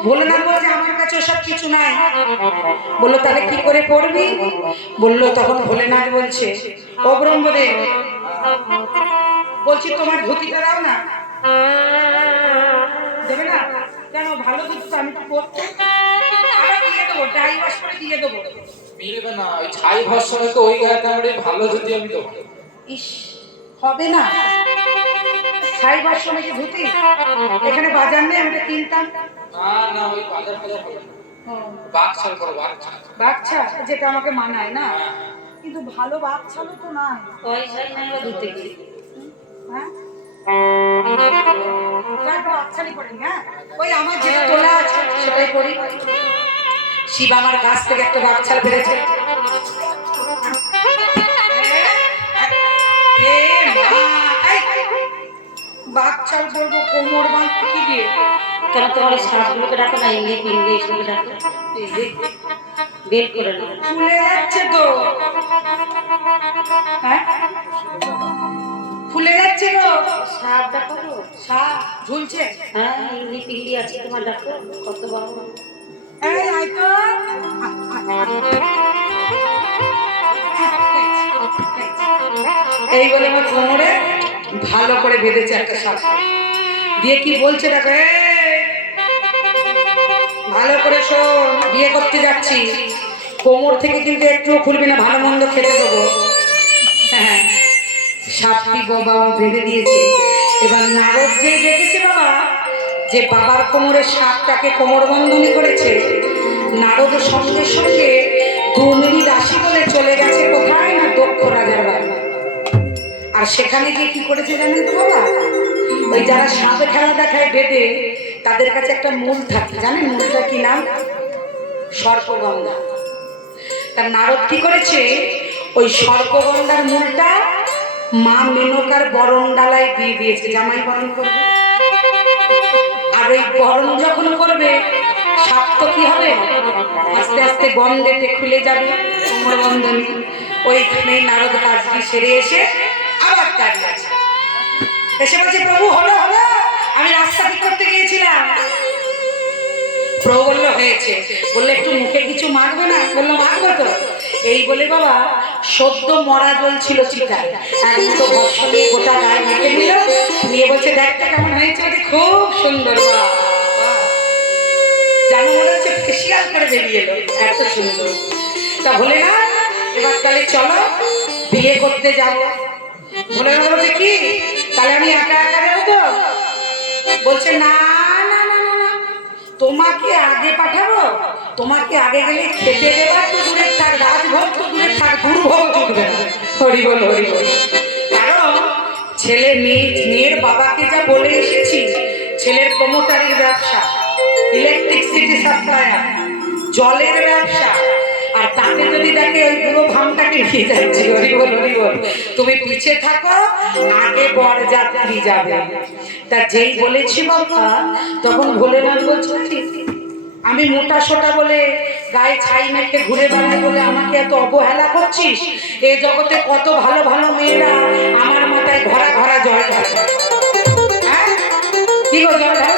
ভোলেনাথ বলছে আমার কাছে সব কিছু নাই, বললো তাহলে কি করে পড়বি? বললো, তখন ভোলেনাথ বলছে ও ব্রহ্মদেব, বলছি তোমার ধুতিটা দাও না। দেবে না কেন? ভালো ধুতি তো, আমি তো পড়তে দিয়ে দেবো, ডাই ওয়াশ করে দিয়ে দেবো। মিলবে না, ওই ছাই ভস্মে তো ওই গায়ে আমরা ভালো ধুতি আমি দেবো। ইস, হবে না। ছাই ভাষ্য নাকি ধুতি? এখানে বাজার নেই, আমি কিনতাম। না না, ওই বাজার বাজার হবে না, বাকছাল করো, বাকছাল। বাচ্চা যেটা আমাকে মানায় না, কিন্তু ভালো বাচ্চালো তো নাই। পয়সাই নাই বা ধুতে কি? হ্যাঁ, বাচ্চারই পড়ি। হ্যাঁ, ওই আমার যেটা তোলা আছে সেটাই পড়ি। শিব আমার গাছ থেকে একটা বাচ্চাল পেরেছে। বাচ্চাল বলবো, কোমর বাঁধ কি দিয়ে? কেন তোমার শ্বাসগুলোকে ডাকো না, ইংলি পিংলি এসবকে ডাকো, বের করে না। ফুলে যাচ্ছে তো। হ্যাঁ, ফুলে যাচ্ছে গো। সাপ ডাকো তো, সাপ ঝুলছে। হ্যাঁ, ইংলি পিংলি আছে তোমার, ডাকো কত বাবু। এই আয় তো। এই বলে আমার কোমরে ভালো করে বেঁধেছে একটা সাপ, দিয়ে কি বলছে দেখো, ভালো করে শোন, বিয়ে করতে যাচ্ছি, কোমর থেকে কিন্তু একটু খুলবি না, ভালো মন্দ খেতে দেবো। হ্যাঁ, সাপটি বাবা বেঁধে দিয়েছে। এবার নারদ যে দেখেছে বাবা যে বাবার কোমরের সাপটাকে কোমর বন্ধনী করেছে, নারদ সঙ্গে সঙ্গে 2 মিনিট আসি বলে চলে গেছে কোথায় না দক্ষ রাজার বাড়ি। আর সেখানে গিয়ে কি করেছে জানেন তো বাবা? ওই যারা সাপে খেলা দেখায় বেদে, তাদের কাছে একটা মূল থাকে, জানেন মূলটা কি নাম? সর্পগন্ধা। তার নারদ কি করেছে, ওই সর্পগন্ধার মূলটা মা মেনকার বরণ ডালায় দিয়ে দিয়েছে, জামাই বরণ করবে। আর ওই বরণ যখন করবে, সাপ তো কি হবে, আস্তে আস্তে গন্ধেতে খুলে যাবে কোমর বন্ধনী। ওইখানেই নারদ কাজটি সেরে এসে আবার দাঁড়িয়ে আছে, এসে বলছে প্রভু হলো হলো, আমি রাস্তা ঠিক করতে গিয়েছিলাম। প্রভু বললো হয়েছে, বললে একটু মুখে কিছু মাখবে না? বললো মাখবো তো। এই বলে বাবা সদ্য মরা জল ছিল চিতায়, এখন তো বর্ষা নিয়ে গোটা গায়ে মেখে নিল, নিয়ে বলছে দেখতে কেমন হয়েছে? খুব সুন্দর, যেন মনে হচ্ছে ফেসিয়াল করে বেরিয়ে এলো, এত সুন্দর। তা বলে না এবার তাহলে চলো বিয়ে করতে যাবো। বলে বলছে কি তাহলে আমি একা একা যাবো তো? বলছে না না না না না, তোমাকে আগে পাঠাবো, তোমাকে আগে গেলে খেতে দেওয়ার তো দূরের থাক, রাজভোগ তো দূরের থাক, দুর্ভোগ জুটবে না। হরি বল হরি বল। কারণ ছেলে মেয়ের বাবাকে যা বলে এসেছি, ছেলের প্রমোটারির ব্যবসা, ইলেকট্রিসিটি সাপ্লায়ার, জলের ব্যবসা, আর তাতে যদি দেখে ওই পুরো ভামটাকে নিয়ে যাচ্ছে, হরি বল হরি বল, তুমি পিছিয়ে থাকো, আগে বরযাত্রী যাবে। তা যেই বলেছি বাবা, তখন ভোলেনাথ বলছে আমি মোটা সোটা বলে গায়ে ছাই মেখে ঘুরে বেড়াই বলে আমাকে এত অবহেলা করছিস? এই জগতে কত ভালো ভালো মেয়েরা আমার মাথায় ঘরা ঘরা জল ঢালে। হ্যাঁ কি গো, জল ঢালো,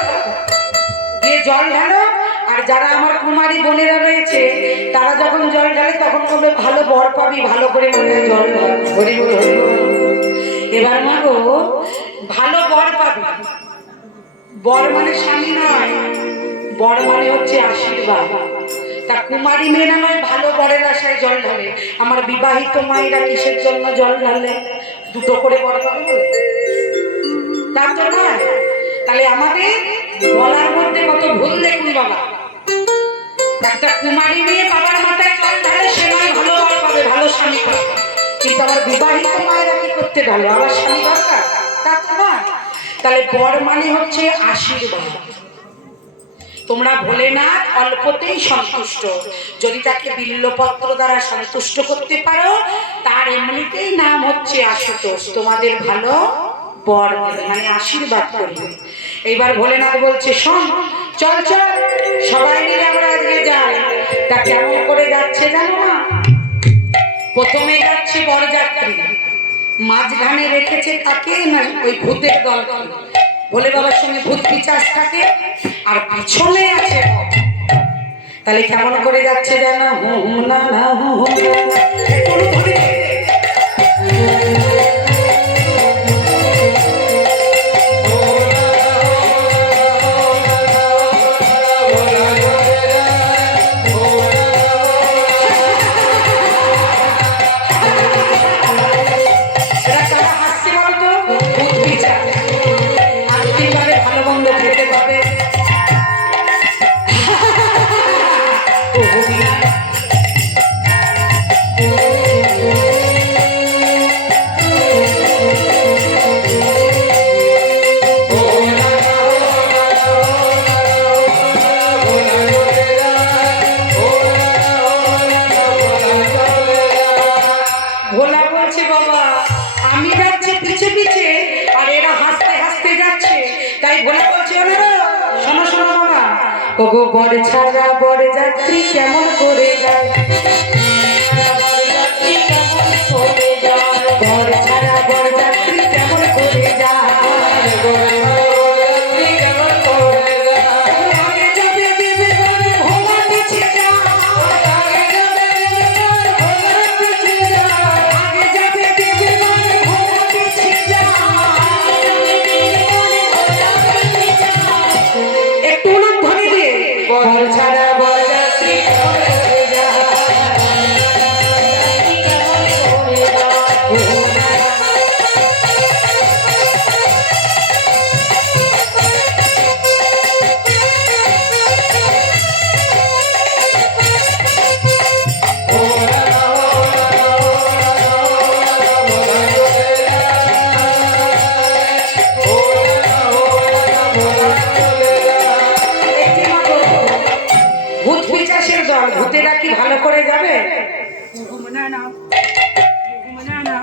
দিয়ে জল ঢালো। আর যারা আমার কুমারী বোনেরা রয়েছে, তারা যখন জল ঢালে তখন বলবে ভালো বর পাবি, ভালো করে মনে জল ঢাল। হরি বল হরি বল। এবার মা গো, ভালো বর পাবি, বর মানে স্বামী নয়, বর মানে হচ্ছে আশীর্বাদ। তা কুমারী মেয়েরা নয় ভালো বরের আশায় জল ঢালে, আমার বিবাহিত মায়েরা কিসের জন্য জল ঢালে? দুটো করে বর পাবে বলে, তার তো নয়। তাহলে আমাদের বলার মধ্যে কত ভুল দেখুন বাবা। একটা কুমারী মেয়ে বাবার মাথায় জল ঢালে, সে নয় ভালো বর পাবে, ভালো স্বামী পাবে, কিন্তু আমার বিবাহিত মায়েরা কি করতে ঢালে? আবার স্বামী দরকার, তা তো নয়। তাহলে বর মানে হচ্ছে আশীর্বাদ। তোমরা ভোলেনাথ অল্পতেই সন্তুষ্ট, যদি তাকে বিল্লপত্র দ্বারা সন্তুষ্ট করতে পারো, তার এমনিতেই নাম হচ্ছে আশুতোষ, তোমাদের ভালো বর মানে আশীর্বাদ করবে। এইবার ভোলেনাথ বলছে শোন, চল চল সবাই মিলে আমরা আজকে যাই। তা কেমন করে যাচ্ছে জানো না? প্রথমে যাচ্ছে বরযাত্রী, মাঝখানে রেখেছে কাকে না ওই ভূতের দলকে, ভোলে বাবার সঙ্গে ভূত পিচাস থাকে, আর পিছনে আছে। তাহলে কেমন করে যাচ্ছে জানো? হুম না না হুম ওগো বর ছাড়া বরযাত্রী কেমন করে যায়, বর ছাড়া বরযাত্রী কেমন করে যায়। আগে যাবে দেবে বলে ভোলা পিছে যায়, আগে যাবে দেবে বলে ভোলা পিছে যায়। একটু নাম ধরে দিয়ে বর ছাড়া বরযাত্রী কেমন করে যায়। ঘরে যাবে? না না না না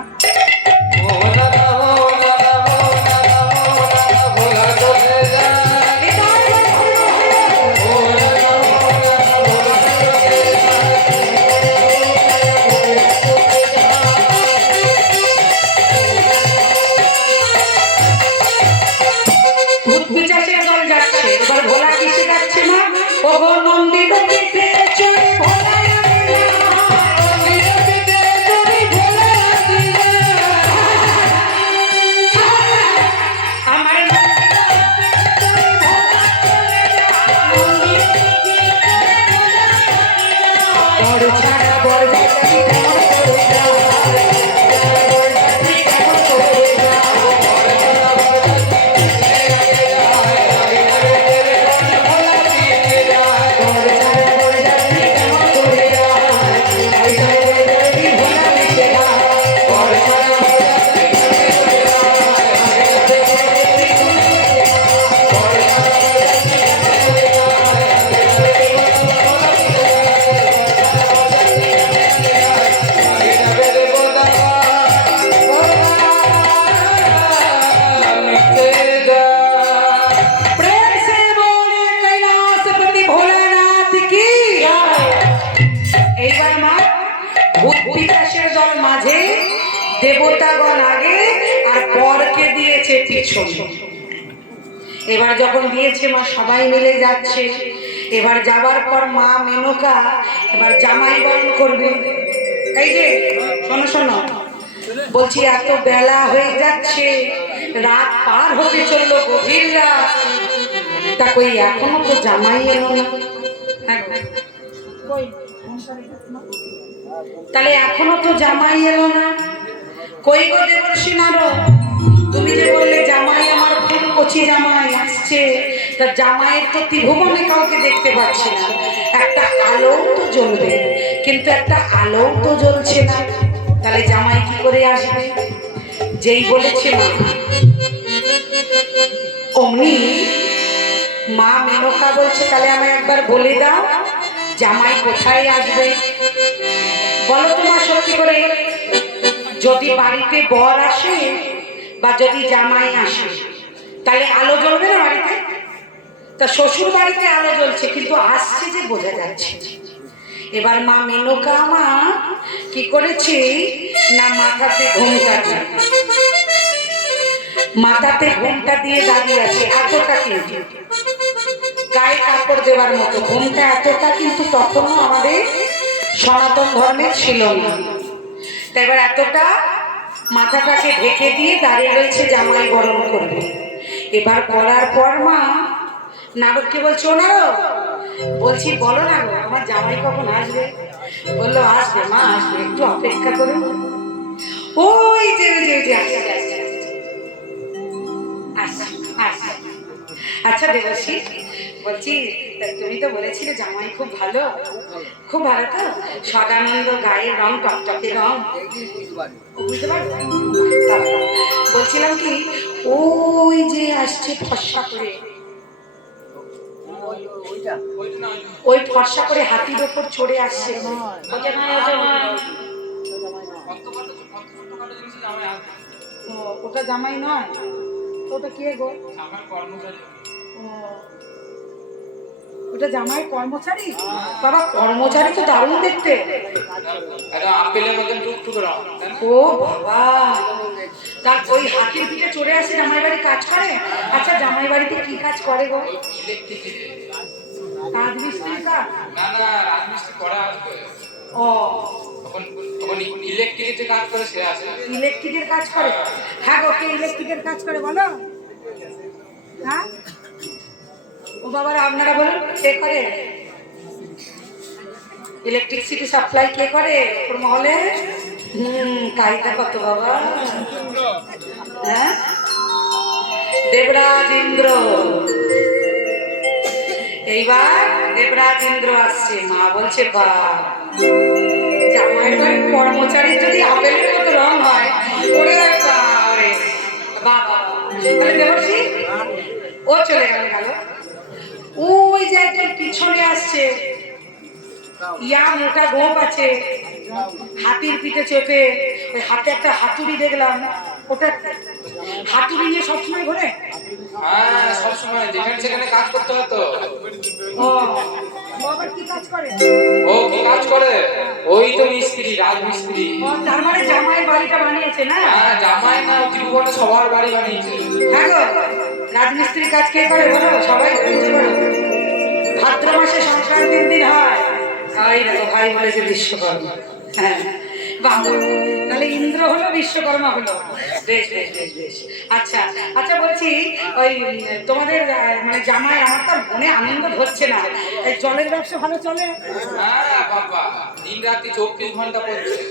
ভূত পিশাচের দল যাচ্ছে, এবার ভোলা কিসে যাচ্ছে না? ও গো নন্দিত পিঠে চড়ে ভোলা আসিবে, নন্দিত পিঠে চড়ে ভোলা আসিবে। আমার নন্দিত পিঠে চড়ে ভোলা চলে যায়, নন্দিত পিঠে চড়ে ভোলা চলে যায়। বড় ছাড়া বড় যাত্রী কেমন করে যায়, বড় যাত্রী কেমন করে যায়। प्रेम से बोले कैलाशपति भोलानाथ की। এইবার মা ভূত পিশাচের দল মাঝে, দেবতাগণ আগে, আর বরকে দিয়েছে পিছনে। এবার যখন দিয়েছে মা সবাই মিলে যাচ্ছে। এবার যাবার পর মা মেনকা এবার জামাই বরণ করবে। এই যে শোনো শোনো, বলছি এত বেলা হয়ে যাচ্ছে, রাত পার হতে চললো, গভীর রাত, তা কই এখনো তো জামাই এলো না। হ্যাঁ, কই? তাহলে এখনো তো জামাই এলো না, কই গো দেবর্ষী নারদ? তুমি যে বললে জামাই আমার খুব কচি জামাই আসছে, তা জামাইয়ের তো ত্রিভুবনে কাউকে দেখতে পাচ্ছি না। একটা আলো তো জ্বলবে, কিন্তু একটা আলো তো জ্বলছে না, তাহলে জামাই কি করে আসবে? যেই বলেছে মা, অমনি মা মেনকা বলছে, তাহলে আমায় একবার বলে দাও জামাই কোথায় আসবে। বলো তোমার সত্যি করে, যদি বাড়িতে বর আসে বা যদি জামাই আসে, তাহলে আলো জ্বলবে না বাড়িতে? তা শ্বশুর বাড়িতে আলো জ্বলছে, কিন্তু আসছে যে বোঝা যাচ্ছে। এবার মা মেনকা মা কি করেছে না, মাথাতে ঘোমটা দিয়ে, মাথাতে ঘোমটা দিয়ে দাঁড়িয়ে আছে। এতটা কিন্তু গায়ে কাপড় দেওয়ার মতো ঘোমটা, এতটা কিন্তু তখনও আমাদের সনাতন ধর্মে ছিল না। তাই এবার এতটা মাথাটাকে ঢেকে দিয়ে দাঁড়িয়ে রয়েছে, জামাই বরণ করবে। এবার করার পর মা নারদকে বলছে, ও নারদ, বলছি বলো না গো, আমার জামাই কখন আসবে? বললো আসবে মা, আসবে, একটু অপেক্ষা করুন। ওই যে ওই যে ওই যে আসছে আসছে আসছে আসছে। আচ্ছা দেবর্ষী, বলছি তুমি তো বলেছিলে জামাই খুব ভালো, খুব ভালো তো, সদানন্দ, গায়ের রং টকটকে রং, বুঝতে পারবো? বলছিলাম কি, ওই যে আসছে ফর্সা করে, ওই ফর্সা করে হাতির ওপর চড়ে আসছে, ওটা জামাই নয় তো, ওটা কে গো? ওটা জামাই কর্মচারী? বাবা, কর্মচারী তো দারুণ দেখতে। ও বাবা, তার ওই হাতির পিঠে চড়ে আসে জামাই বাড়ি কাজ করে? আচ্ছা, জামাই বাড়িতে কি কাজ করে গো? রাজমিস্ত্রির কাজ? ও, ইলেকট্রিকের কাজ করে সে আছে। ইলেকট্রিকের কাজ করে? হ্যাঁ গো, কে ইলেকট্রিকের কাজ করে বলো? হ্যাঁ, ও বাবারা আপনারা বলুন, কে করে ইলেকট্রিসিটি সাপ্লাই? কে করে ওর মহলে? কারিতা কত বাবা? হ্যাঁ, দেবরাজ ইন্দ্র। এইবার দেবরাজ ইন্দ্র আসছে। মা বলছে, বা জামাই বাড়ির কর্মচারী যদি আপেলের মতো রং হয়, ওরে বাবারে, বাবা। তাহলে দেবর্ষী ও চলে গেল। ওই যে একজন পিছনে আসছে, ইয়া মোটা গোপ আছে, হাতির পিঠে চেপে ওই হাতে একটা হাতুড়ি দেখলাম, ওটা হাতুড়ি নিয়ে সবসময় ঘোরে। হ্যাঁ সবসময় যেখানে সেখানে কাজ করতে হয় তো। ও বাবা কি কাজ করে? ও কি কাজ করে? ওই তো মিস্ত্রি, রাজমিস্ত্রি। ও তার মানে জামাই বাড়িটা বানিয়েছে না? হ্যাঁ জামাই না, ত্রিভুবনে সবার বাড়ি বানিয়েছে। হ্যাঁ গো, রাজমিস্ত্রির কাজ কে করে বলো? সবাই বুঝতে পারো। ভাদ্র মাসে সংক্রান্তির দিন হয়। এই দেখো ভাই বলেছে বিশ্বকর্মা। হ্যাঁ বাবা, তাহলে ইন্দ্র হলো বিশ্বকর্মা হলো। বেশ বেশ বেশ বেশ। আচ্ছা আচ্ছা, বলছি ওই তোমাদের মানে জামাই, আমার তো মনে আনন্দ হচ্ছে না, এই জলের ব্যবসা ভালো চলে? হ্যাঁ বাবা, দিন রাত্রি 24 ঘন্টা পড়ছে।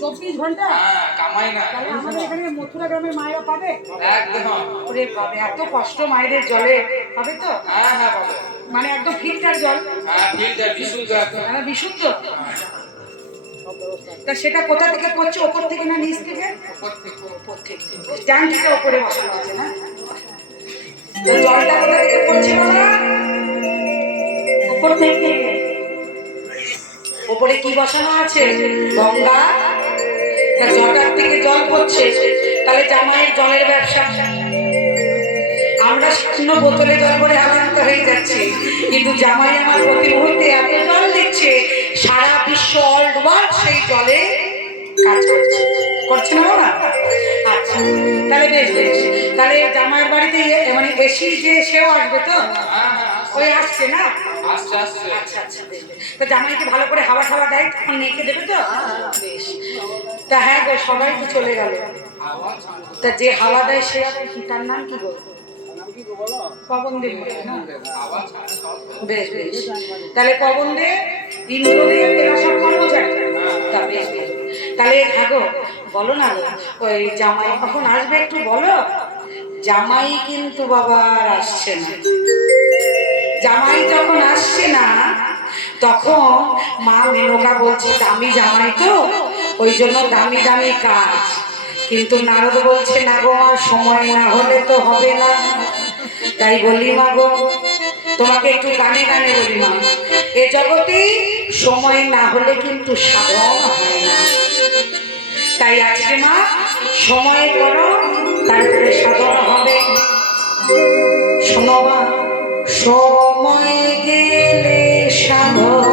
24 ঘন্টা? হ্যাঁ কামাই না। তাহলে আমাদের এখানে মথুরা গ্রামের মায়েরা পাবে? একদম। ওরে বাবা, এত কষ্ট মায়েদের জলে পাবে তো? হ্যাঁ হ্যাঁ পাবে। মানে একদম ফিল্টার জল? হ্যাঁ ফিল্টার বিশুদ্ধ একদম। হ্যাঁ বিশুদ্ধ। তা সেটা কোথা থেকে করছে, ওপর থেকে না নিচ থেকে? ওপর থেকে। ট্যাঙ্কিটা ওপরে বসানো আছে না? তো জলটা কোথা থেকে পড়ছে বাবা? উপর থেকে। ওপরে কি বসানো আছে? গঙ্গা। তা জটার থেকে জল পড়ছে, তাহলে জামাইয়ের জলের ব্যবসা। আমরা শূন্য বোতলে জল করে আনন্দ হয়ে যাচ্ছি, কিন্তু জামাই আমার প্রতি মুহূর্তে এত জল দিচ্ছে, সারা বিশ্ব অল ওয়ার্ল্ড সেই জলে কাজ করছে, করছে না বাবা? আচ্ছা তাহলে বেশ বেশ, তাহলে জামাইয়ের বাড়িতে মানে এসি যে সেও আসবে তো? হ্যাঁ হ্যাঁ ওই আসছে না? আসছে আসছে। আচ্ছা আচ্ছা বেশ বেশ। তো জামাইকে ভালো করে হাওয়া খাওয়া দেয়, তখন মেয়েকে দেবে তো? বেশ। তা হ্যাঁ গো, সবাই তো চলে গেল। তা যে হাওয়া দেয় সে আবার কি, তার নাম কি গো? পবন দেব না? বেশ বেশ, তাহলে পবন দে, ইন্দ্রদেব, এরা সব কর্মচারী। তা বেশ বেশ, তাহলে হ্যাঁ গো বলো না গো, ওই জামাই কখন আসবে একটু বলো। জামাই কিন্তু বাবা আর আসছে না। জামাই যখন আসছে না, তখন মা মেনকা বলছে দামি জামাই তো, ওই জন্য দামি দামি কাজ। কিন্তু নারদ বলছে না গো মা, সময় না হলে তো হবে না। তাই বলি মা গো, তোমাকে একটু গানে গানে বলি মা, এ জগতে সময় না হলে কিন্তু সাধন হয় না। তাই আজকে মা সময় করো, তারপরে সাধন হবে। শোনো মা, সময় গেলে সাধন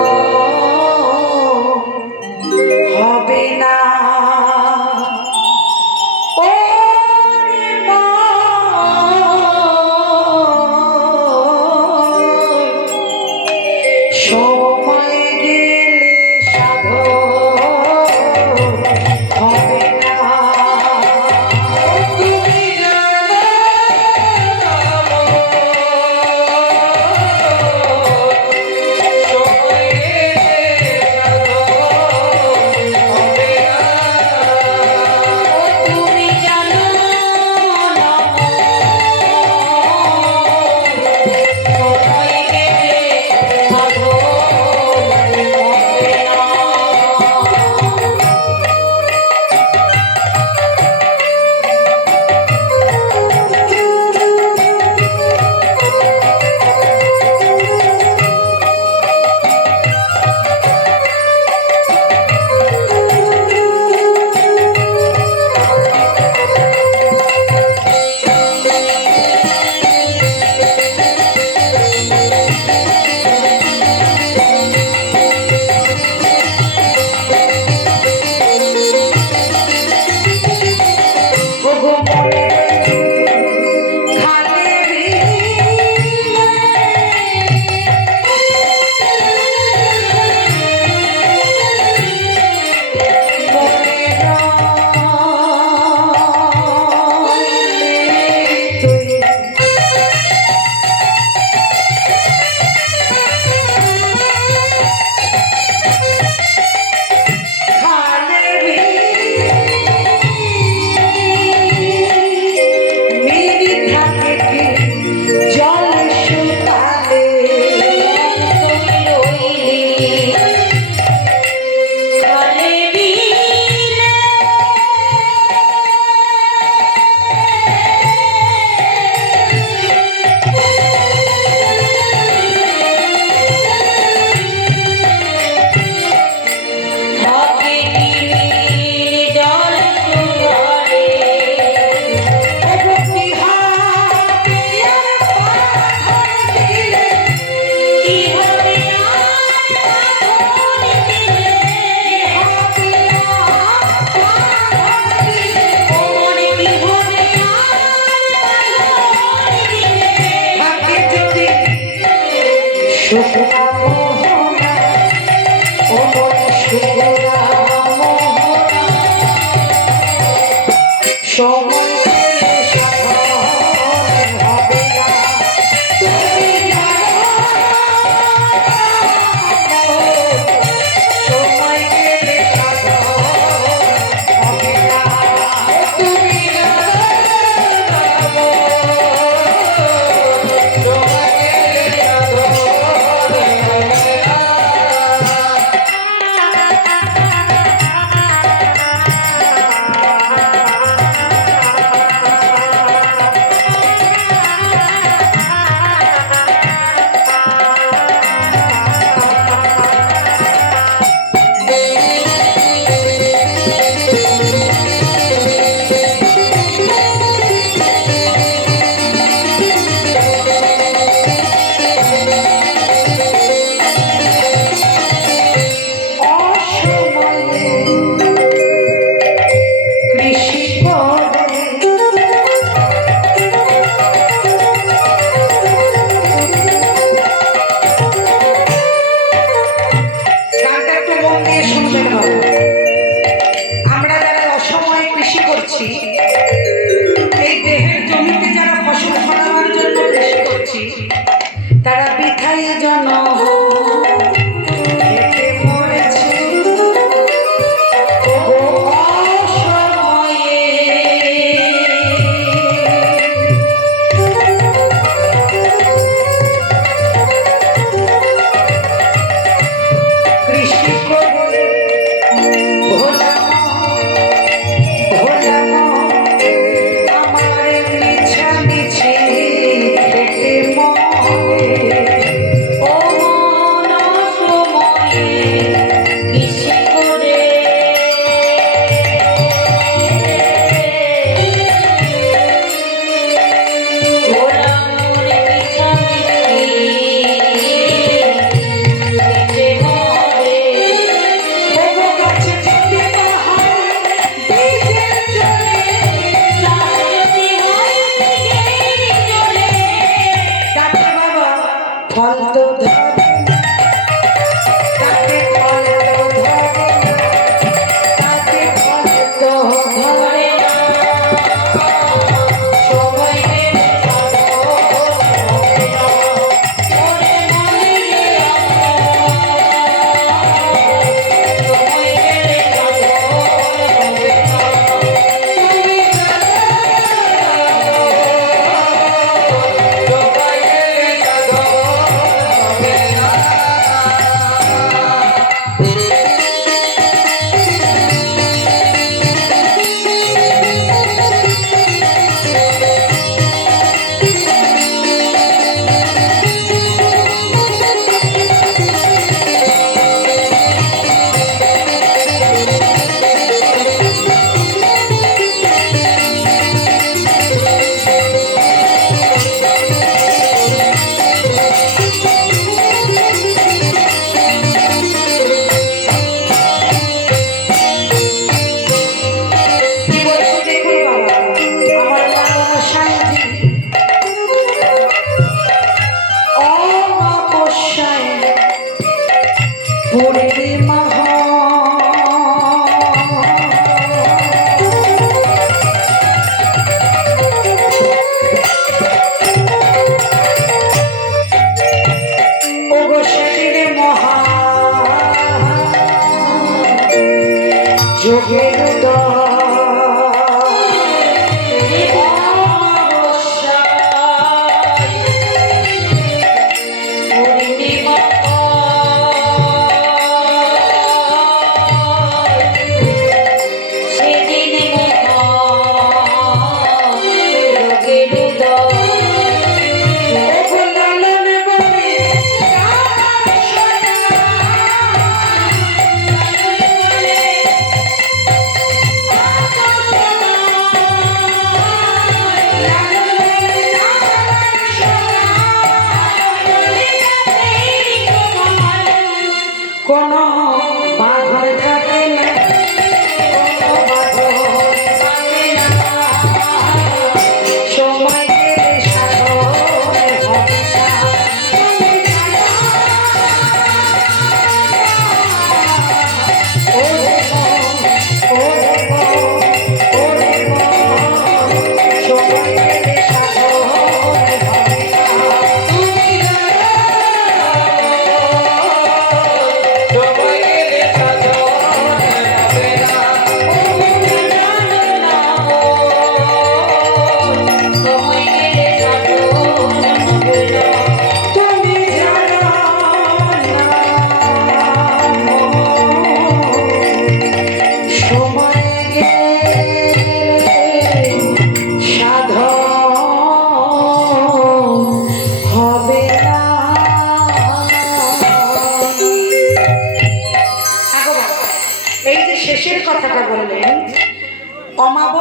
হবে না। ওরে মা, সময় গেলে সাধন হবে না। তুমি জানো শুকনা মোহনা ও মন শুকনা মোহনা সময় গেলে সাধন হবে না তুমি জানো সময় গেলে সাধন হবে না তুমি জানো সময় গেলে সাধন হবে না। অসময়ে কৃষি করে গানটা একটু মন দিয়ে শুনবেন বাবু। আমরা যারা অসময়ে কৃষি করছি, এই দেহের জমিতে যারা ফসল ফলানোর জন্য কৃষি করছি, তারা বৃথাই জন খেতে মরেছে ওগো অসময়ে। কৃষি করে ভোলাম ভোলাম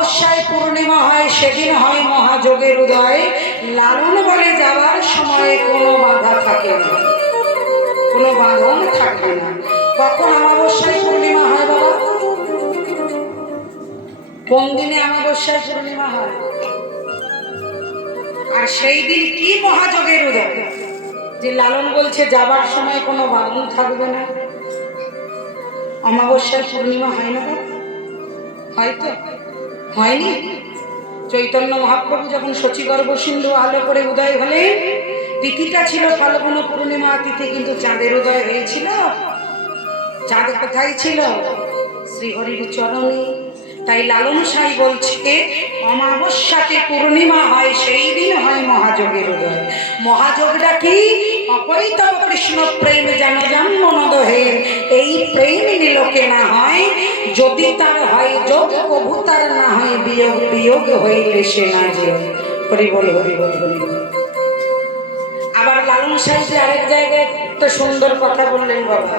অমাবস্যায় পূর্ণিমা হয়, সেদিন হয় মহাযোগের উদয়। লালন বলে যাওয়ার সময় কোনো বাধা থাকে না, কোনো বাঁধন থাকে না। কখন অমাবস্যায় পূর্ণিমা হয় বাবা? কোন দিনে অমাবস্যায় পূর্ণিমা হয়? আর সেই দিন কি মহাযোগের উদয় যে লালন বলছে যাবার সময় কোনো বাঁধন থাকবে না? অমাবস্যায় পূর্ণিমা হয় না বাবা? হয়তো হয়নি। চৈতন্য মহাপ্রভু যখন শচীগর্ভ সিন্ধু আলো করে উদয় হলেন, তিথিটা ছিল ফাল্গুন পূর্ণিমা তিথি, কিন্তু চাঁদের উদয় হয়েছিল। চাঁদ কোথায় ছিল? শ্রীহরির চরণে। তাই লালন সাই বলছে অমাবস্যাতে পূর্ণিমা হয়, সেই দিন হয় মহাযোগের উদয়। মহাযোগটা কি? অপরিতম কৃষ্ণ প্রেম যেন জন্ম নদহে, এই প্রেম নিলোকে না হয়, যদি তার হয় যোগ প্রভু তার না হয় বিয়োগ, বিয়োগ হইলে সে না যে। হরি বল হরি বল হরি বল। আবার লালন সাহেব আরেক জায়গায় একটা সুন্দর কথা বললেন বাবা,